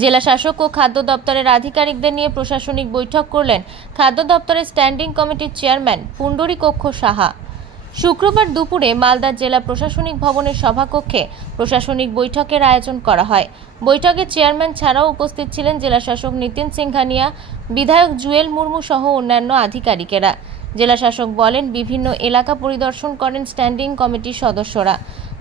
জেলা শাসক ও খাদ্য দপ্তরের আধিকারিকদের নিয়ে প্রশাসনিক বৈঠক করলেন খাদ্য দপ্তরের স্ট্যান্ডিং কমিটির চেয়ারম্যান পুণ্ডরীকক্ষ সাহা। শুক্রবার দুপুরে মালদা জেলা প্রশাসনিক ভবনের সভাকক্ষে প্রশাসনিক বৈঠকের আয়োজন করা হয়। বৈঠকে চেয়ারম্যান ছাড়াও উপস্থিত ছিলেন জেলা শাসক নিতিন সিংহানিয়া, বিধায়ক জুয়েল মুর্মু সহ অন্যান্য আধিকারিকেরা। জেলা শাসক বলেন, বিভিন্ন এলাকা পরিদর্শন করেন স্ট্যান্ডিং কমিটির সদস্যরা।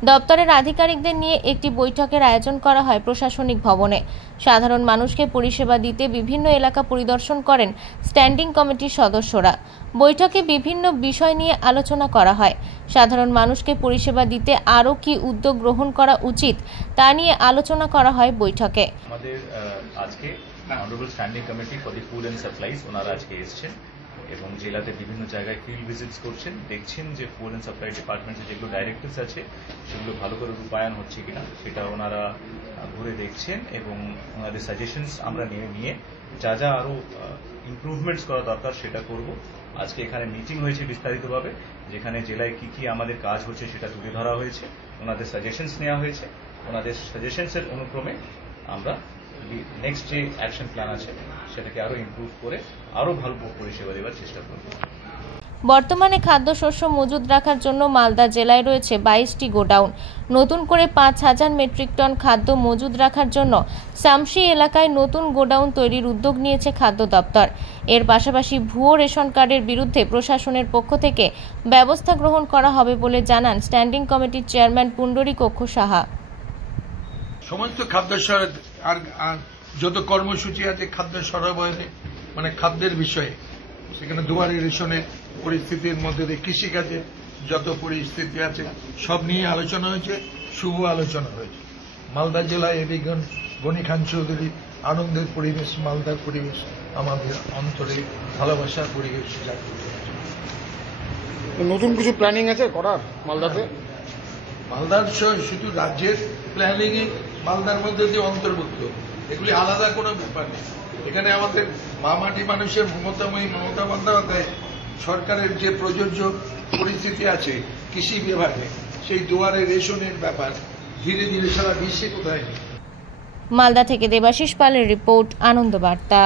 দপ্তরের আধিকারিকদের নিয়ে একটি বৈঠকের আয়োজন করা হয় প্রশাসনিক ভবনে। সাধারণ মানুষকে পরিষেবা দিতে বিভিন্ন এলাকা পরিদর্শন করেন স্ট্যান্ডিং কমিটির সদস্যরা। বৈঠকে বিভিন্ন বিষয় নিয়ে আলোচনা করা হয়। সাধারণ মানুষকে পরিষেবা দিতে আরও কি উদ্যোগ গ্রহণ করা উচিত তা নিয়ে আলোচনা করা হয় বৈঠকে। আমাদের আজকে honourable standing committee for the food and supplies ওনারা আজকে এসেছেন এবং জেলাতে বিভিন্ন জায়গায় ফিল্ড ভিজিটস করছেন, দেখছেন যে ফুড অ্যান্ড সাপ্লাই ডিপার্টমেন্টের যেগুলো ডাইরেক্টিভস আছে সেগুলো ভালো করে রূপায়ণ হচ্ছে কিনা সেটা ওনারা ঘুরে দেখছেন এবং ওনাদের সাজেশনস আমরা নিয়ে যা যা আরও ইমপ্রুভমেন্টস করা দরকার সেটা করব। আজকে এখানে মিটিং হয়েছে বিস্তারিতভাবে, যেখানে জেলায় কি আমাদের কাজ হচ্ছে সেটা তুলে ধরা হয়েছে, ওনাদের সাজেশনস নেওয়া হয়েছে। ওনাদের সাজেশনসের অনুক্রমে আমরা নেক্সট যে অ্যাকশন প্ল্যান আছে সেটাকে আরো ইমপ্রুভ করে আরো ভালো পরিষেবা দেওয়ার চেষ্টা করব। বর্তমানে খাদ্যশস্য মজুদ রাখার জন্য মালদা জেলায় রয়েছে 22টি গোডাউন। নতুন করে 5,000 মেট্রিক টন খাদ্য মজুদ রাখার জন্য সামশি এলাকায় নতুন গোডাউন তৈরির উদ্যোগ নিয়েছে খাদ্য দপ্তর। এর পাশাপাশি ভুয়ো রেশন কার্ডের বিরুদ্ধে প্রশাসনের পক্ষ থেকে ব্যবস্থা গ্রহণ করা হবে বলে জানান স্ট্যান্ডিং কমিটির চেয়ারম্যান পুণ্ডরীকক্ষ সাহা। সমস্ত খাদ্য আর যত কর্মসূচি আছে খাদ্য সরবরাহে মানে খাদ্যের বিষয়ে, সেখানে দুয়ারে রেশনের পরিস্থিতির মধ্যে দিয়ে কৃষিকাজে যত পরিস্থিতি আছে সব নিয়ে আলোচনা হয়েছে, শুভ আলোচনা হয়েছে। মালদা জেলায় এদিকে গনি খান চৌধুরী আনন্দের পরিবেশ, মালদার পরিবেশ আমাদের অন্তরে ভালোবাসার পরিবেশ। নতুন কিছু প্ল্যানিং আছে করার মালদাতে? মালদার শুধু রাজ্যের প্ল্যানিং মালদার মধ্যে দিয়ে অন্তর্ভুক্ত, এগুলি আলাদা কোনো ব্যাপার নেই। এখানে আমাদের মামাটি মানুষের মমতা বন্দ্যোপাধ্যায় সরকারের যে প্রযোজ্য পরিস্থিতি আছে কৃষি বিভাগে, সেই দুয়ারে রেশনের ব্যাপার ধীরে ধীরে সারা বিশ্বে কোথায় নেই। মালদা থেকে দেবাশিস পালের রিপোর্ট, আনন্দ বার্তা।